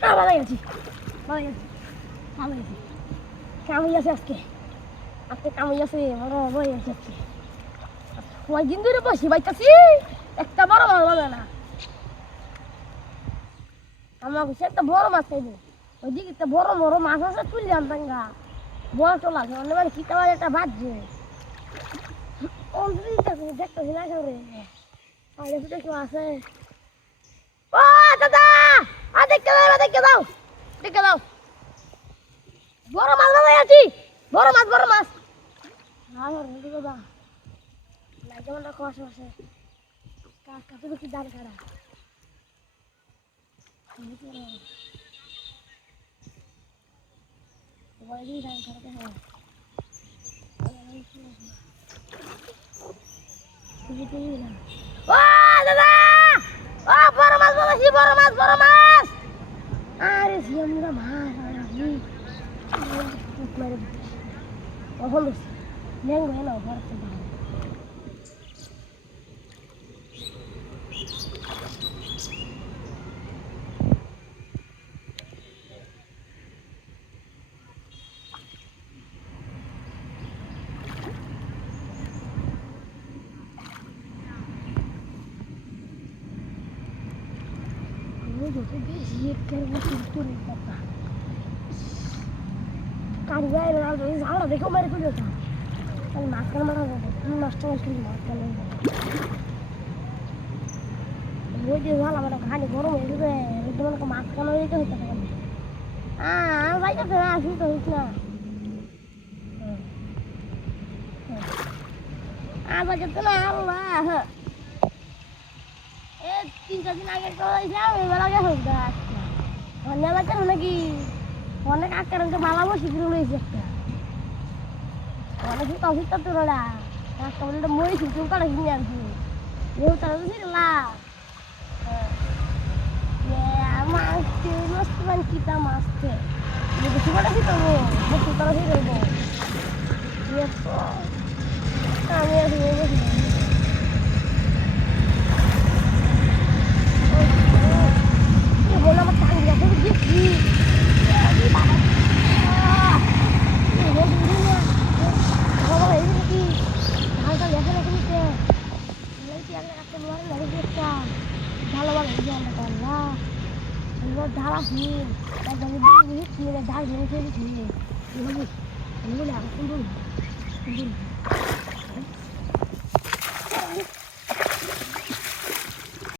ভালো গেছি ভালো গেছি ভালো গেছি কামই আছে আজকে আজকে কামই আছে বড় বই আছে আজকে কয়দিন ধরে বসি বাইতাছি একটা বড় মাছ বাজে না আমার কাছে একটা বড় মাছ খাইবে ওইদিকে একটা বড় বড় মাছ আছে তুলি আনতাম গা বড় চলা আছে অন্য মানে কিতা একটা বাজছে দেখতেছি না সরে আরে ফুটে কেউ আছে ও দাদা দেখে দাও দেখে দাও বড় মাছ বাজে আছি বড় মাছ আমার দাদা লাগে মনে কষ্ট আছে কাছে বেশি দাম খারাপ বড় দাম খারাপ হয় ও দাদা ও বড় মাছ বলেছি বড় মাছ আরে সিয়ামরা মাছ আরে মারে ওহল নেঙ্গো এলো ভরতে দাও যত বেশি একের মতো করে কথা কারিগার ঝাড়া দেখেও মেরে ফেলে যেতাম তাহলে মাঝখানে মারা যাবে নষ্ট হয়েছিল মাঝখানে ওই যে ঝাল আমার ঘানি গরম হয়ে যাবে তোমার মাঝখানে হয়ে যেতে হইতে পারে যাইতেছে না শুনতে হইস না যাইতে না আল্লাহ তিন-চার দিন আগে করেছিলাম এবার আগে হোক ধন্যবাদ বাচ্চা নাকি অনেক আকার ভালো বসে ফিরে রয়েছে একটা অনেক অসুস্থ তোরা একটা বলে মরেছি কেউ কাটা কিনে আনছি কেউ তারা তো ছিলা মাছতে নষ্ট মান কিতা মাছতে বেশি কটা কি করবো বসে তারা কি করবো আমি আর বলে আমার টান গেছে দেখি ভালো ভালো ঢালাহীন ঢাল ভেঙে খেয়েছি বলে সুন্দর সুন্দর